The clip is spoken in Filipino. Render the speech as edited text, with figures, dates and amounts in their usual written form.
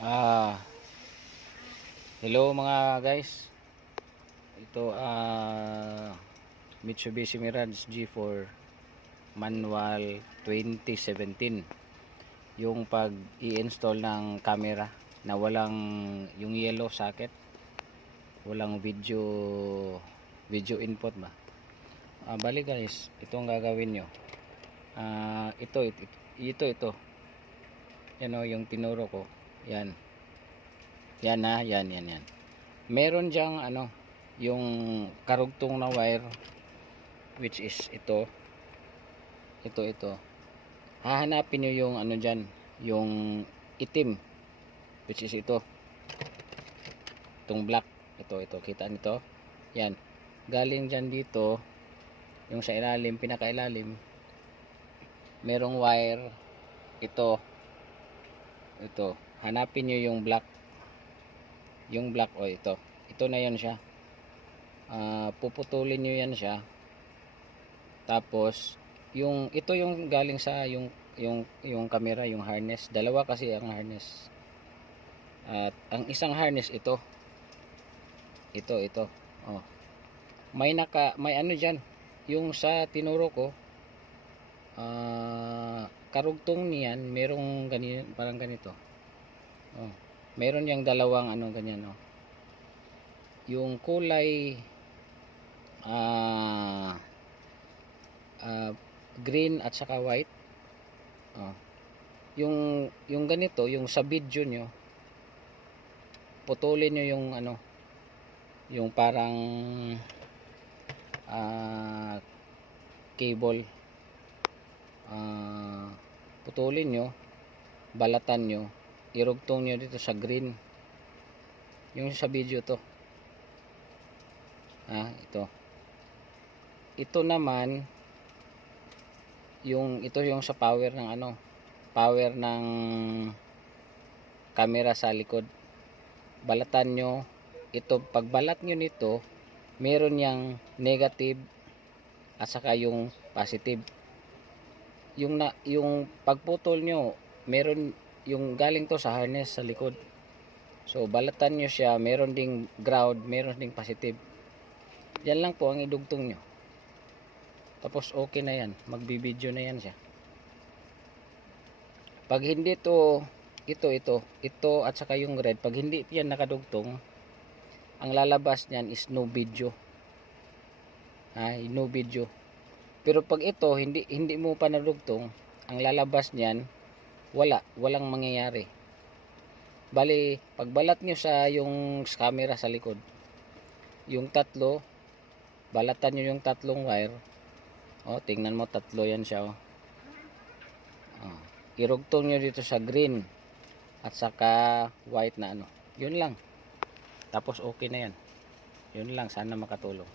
Ah, Hello mga guys. Ito Mitsubishi Mirage G4 manual 2017. Yung pag i-install ng camera na walang yung yellow socket, walang video input ba. Bali guys, ito ang gagawin nyo. Ito. Yan o, yung tinuro ko. Yan. Yan. Meron diyang yung karugtong na wire, which is ito. Hahanapin nyo yung dyan, yung itim, which is itong black. Ito, kita nito. Yan. Galing dyan dito, yung sa ilalim, pinakailalim, merong wire. Ito. Hanapin nyo yung black. Ito na yan siya. Puputulin nyo yan siya. Tapos ito yung galing sa yung camera, yung harness. Dalawa kasi ang harness. At ang isang harness ito. Oh. May diyan. Yung sa tinuro ko, karugtong niyan, merong ganito, parang ganito. Oh. Meron yang dalawang ganyan, oh. Yung kulay green at saka white. Oh. Yung ganito, yung sa video nyo, putulin nyo yung yung parang cable. Putulin nyo, balatan nyo, irugtong nyo dito sa green, yung sa video to. Ito naman yung sa power ng power ng camera sa likod. Balatan nyo ito. Pagbalat nyo nito, meron yang negative at saka yung positive. Yung pagputol nyo, meron yung galing to sa harness sa likod. So balatan nyo siya, meron ding ground, meron ding positive. Yan lang po ang idugtong nyo. Tapos okay na yan, magbibideo na yan siya. Pag hindi to, ito at saka yung red, pag hindi yan nakadugtong, ang lalabas niyan is no video. No video. Pero pag ito hindi mo pa nadugtong, ang lalabas niyan walang mangyayari. Bali, pagbalat nyo sa yung camera sa likod, yung tatlo, balatan nyo yung tatlong wire. Tingnan mo, tatlo yan siya. Irugtong nyo dito sa green at saka white na yun lang. Tapos okay na yan. Yun lang, sana makatulong.